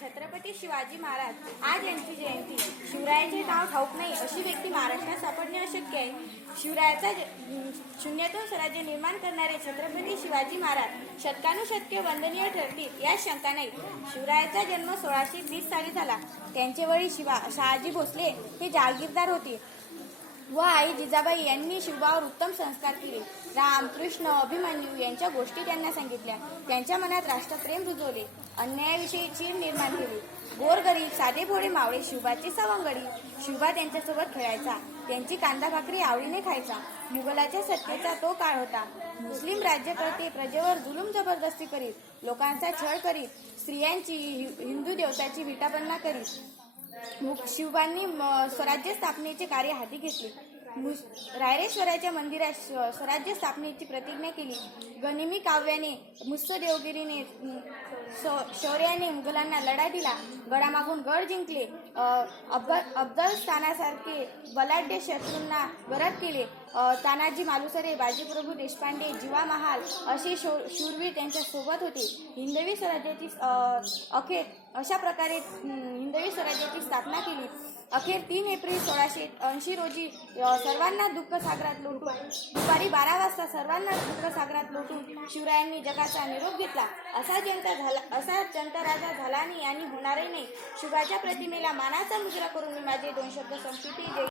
छत्रपती शिवाजी महाराज आज यांची जयंती. शिवरायाचे नाव ठाऊक नाही अशी व्यक्ती महाराष्ट्रात सापडणे अशक्य आहे. शिवरायाचा शून्यातून स्वराज्य निर्माण करणारे छत्रपती शिवाजी महाराज शतकानुशतके वंदनीय ठरतील यात शंका नाही. शिवरायाचा जन्म 1620 साली झाला. त्यांचे वडील शहाजी भोसले हे जहागीरदार होते व आई जिजाबाई यांनी शिवबावर उत्तम संस्कार केले. राम, कृष्ण, अभिमन्यू यांच्या गोष्टी त्यांना सांगितल्या. त्यांच्या मनात राष्ट्रप्रेम रुजवले. अन्यायाविषयी चीड निर्माण केली. गोरगरीब साधेभोळे मावळे शिवबाचे सवंगडी. शिवबा त्यांच्यासोबत खेळायचा. त्यांची कांदा भाकरी आवडीने खायचा. मुघलाच्या सत्तेचा तो काळ होता. मुस्लिम राज्यकर्ते प्रजेवर जुलूम जबरदस्ती करीत, लोकांचा छळ करीत, स्त्रियांची हिंदू देवताची विटाबन्ना करीत. शिवबांनी स्वराज्य स्थापनेचे कार्य हाती घेतले. रायरेश्वराच्या मंदिरात स्वराज्य स्थापनेची प्रतिज्ञा केली. गनिमी काव्याने, मुत्स देवगिरीने, शौर्याने मुघलांना लढा दिला. गडामागून गड जिंकले. अफजलस्थानासारखे बलाढ्य शत्रूंना गरद केले. तानाजी मालुसरे, बाजीप्रभू देशपांडे, जीवा महाल असे शूरवीर त्यांच्या सोबत होते. हिंदवी स्वराज्याची अशा प्रकारे हिंदवी स्वराज्याची स्थापना केली. अखेर 3 एप्रिल 1680 रोजी सर्वांना दुःखसागरात लोटून दुपारी 12 वाजता सर्वांना दुःखसागरात लोटून शिवरायांनी जगाचा निरोप घेतला. असा जनता राजा झाला नाही आणि होणारही नाही. शिवाच्या प्रतिमेला मानाचा मुजरा करून मी माझे 2 शब्द संस्कृती